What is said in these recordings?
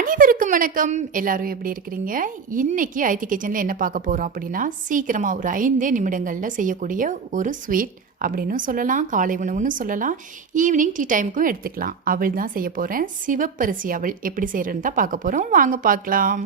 அனைவருக்கும் வணக்கம். எல்லாரும் எப்படி இருக்கிறீங்க? இன்னைக்கு ஐடி கிச்சனில் என்ன பார்க்க போகிறோம் அப்படின்னா, சீக்கிரமாக ஒரு 5 நிமிடங்களில் செய்யக்கூடிய ஒரு ஸ்வீட் அப்படின்னு சொல்லலாம், காலை உணவுன்னு சொல்லலாம், ஈவினிங் டீ டைமுக்கும் எடுத்துக்கலாம். அவள் தான் செய்ய போகிறேன். சிவப்பரிசி அவள் எப்படி செய்கிறேன்னு தான் பார்க்க போகிறோம். வாங்க பார்க்கலாம்.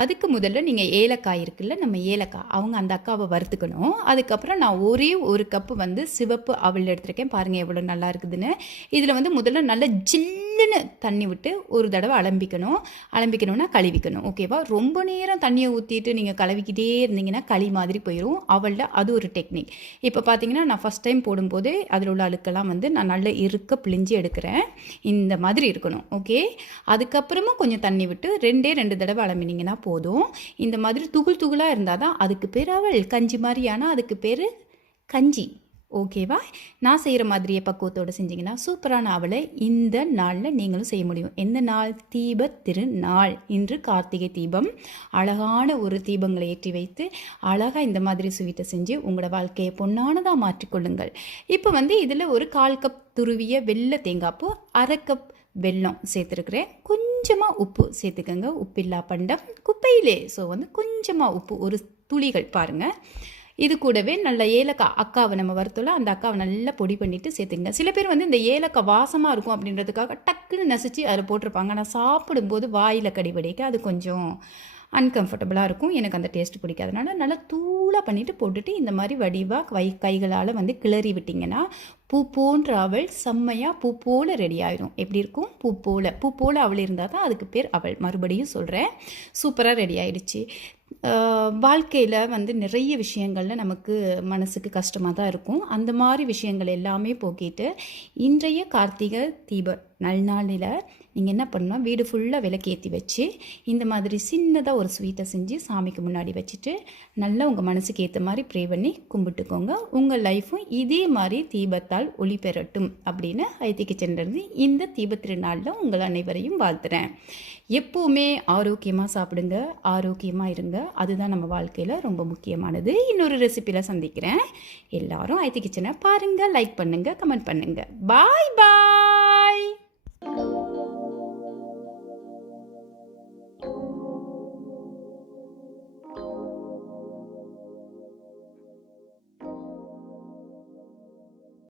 அதுக்கு முதல்ல நீங்கள் ஏலக்காய் இருக்குல்ல, நம்ம ஏலக்காய் அவங்க அந்த அக்காவை வறுத்துக்கணும். அதுக்கப்புறம் நான் ஒரே ஒரு கப்பு வந்து சிவப்பு அவல் எடுத்துருக்கேன். பாருங்கள் எவ்வளோ நல்லா இருக்குதுன்னு. இதில் வந்து முதல்ல நல்ல ஜில்லுன்னு தண்ணி விட்டு ஒரு தடவை அலம்பிக்கணும்னா கழுவிக்கணும். ஓகேவா? ரொம்ப நேரம் தண்ணியை ஊற்றிட்டு நீங்கள் கழுவிக்கிட்டே இருந்தீங்கன்னா களி மாதிரி போயிடும். அவளில் அது ஒரு டெக்னிக். இப்போ பார்த்தீங்கன்னா நான் ஃபஸ்ட் டைம் போடும்போதே அதில் உள்ள அழுக்கெல்லாம் வந்து நான் நல்ல இருக்க பிழிஞ்சு எடுக்கிறேன். இந்த மாதிரி இருக்கணும். ஓகே, அதுக்கப்புறமும் கொஞ்சம் தண்ணி விட்டு 2 தடவை அலம்பினீங்கன்னா போதும். இந்த மாதிரி துகுள் துகுளாக இருந்தால் தான் அதுக்கு பேர் அவள். கஞ்சி மாதிரியானா அதுக்கு பேர் கஞ்சி. ஓகேவா? நான் செய்கிற மாதிரியே பக்குவத்தோடு செஞ்சிங்கன்னா சூப்பரான அவளை இந்த நாளில் நீங்களும் செய்ய முடியும். எந்த நாள்? தீப திருநாள். இன்று கார்த்திகை தீபம். அழகான ஒரு தீபங்களை ஏற்றி வைத்து அழகாக இந்த மாதிரி ஸ்வீட்டை செஞ்சு உங்களோட வாழ்க்கையை பொன்னானதாக மாற்றிக்கொள்ளுங்கள். இப்போ வந்து இதில் ஒரு 1/4 கப் துருவிய வெள்ளை தேங்காய்ப்பூ, 1/2 கப் வெல்லம் சேர்த்துருக்குறேன். கொஞ்சமாக உப்பு சேர்த்துக்கோங்க. உப்பில்லா பண்டம் குப்பையிலே. ஸோ வந்து கொஞ்சமாக உப்பு, ஒரு துளிகள் பாருங்கள். இது கூடவே நல்ல ஏலக்காய், அக்காவை நம்ம வறுத்தோல அந்த அக்காவை நல்லா பொடி பண்ணிவிட்டு சேர்த்துங்க. சில பேர் வந்து இந்த ஏலக்காய் வாசமாக இருக்கும் அப்படின்றதுக்காக டக்குன்னு நசிச்சு அதில் போட்டிருப்பாங்க. ஆனால் சாப்பிடும்போது வாயில் கடிபடிக்க அது கொஞ்சம் அன்கம்ஃபர்டபுளாக இருக்கும். எனக்கு அந்த டேஸ்ட் பிடிக்காதனால நல்லா தூளாக பண்ணிவிட்டு போட்டுட்டு இந்த மாதிரி வடிவாக கைகளால் வந்து கிளறி விட்டிங்கன்னா பூ போன்ற அவள் செம்மையாக பூ போல் ரெடி ஆயிடும். எப்படி இருக்கும்? பூ போல் அவள் இருந்தால் தான் அதுக்கு பேர் அவள். மறுபடியும் சொல்கிறேன், சூப்பராக ரெடி ஆயிடுச்சு. வாழ்க்கையில் வந்து நிறைய விஷயங்களில் நமக்கு மனசுக்கு கஷ்டமாக தான் இருக்கும். அந்த மாதிரி விஷயங்கள் எல்லாமே போக்கிட்டு இன்றைய கார்த்திகை தீப நல்நாளில் நீங்கள் என்ன பண்ணணும், வீடு ஃபுல்லாக விளக்கேற்றி வச்சு இந்த மாதிரி சின்னதாக ஒரு ஸ்வீட்டை செஞ்சு சாமிக்கு முன்னாடி வச்சுட்டு நல்லா உங்கள் மனசுக்கு ஏற்ற மாதிரி ப்ரே பண்ணி கும்பிட்டுக்கோங்க. உங்கள் லைஃப்பும் இதே மாதிரி தீபத்தால் ஒளி பெறட்டும் அப்படின்னு ஐடி கிச்சன்லேருந்து இந்த தீப திருநாளில் உங்கள் அனைவரையும் வாழ்த்துறேன். எப்போவுமே ஆரோக்கியமாக சாப்பிடுங்க, ஆரோக்கியமாக இருங்க. அதுதான் நம்ம வாழ்க்கையில் ரொம்ப முக்கியமானது. இன்னொரு ரெசிபியில் சந்திக்கிறேன். எல்லாரும் ஐடி கிச்சனை பாருங்கள், லைக் பண்ணுங்கள், கமெண்ட் பண்ணுங்கள். பாய் பாய்.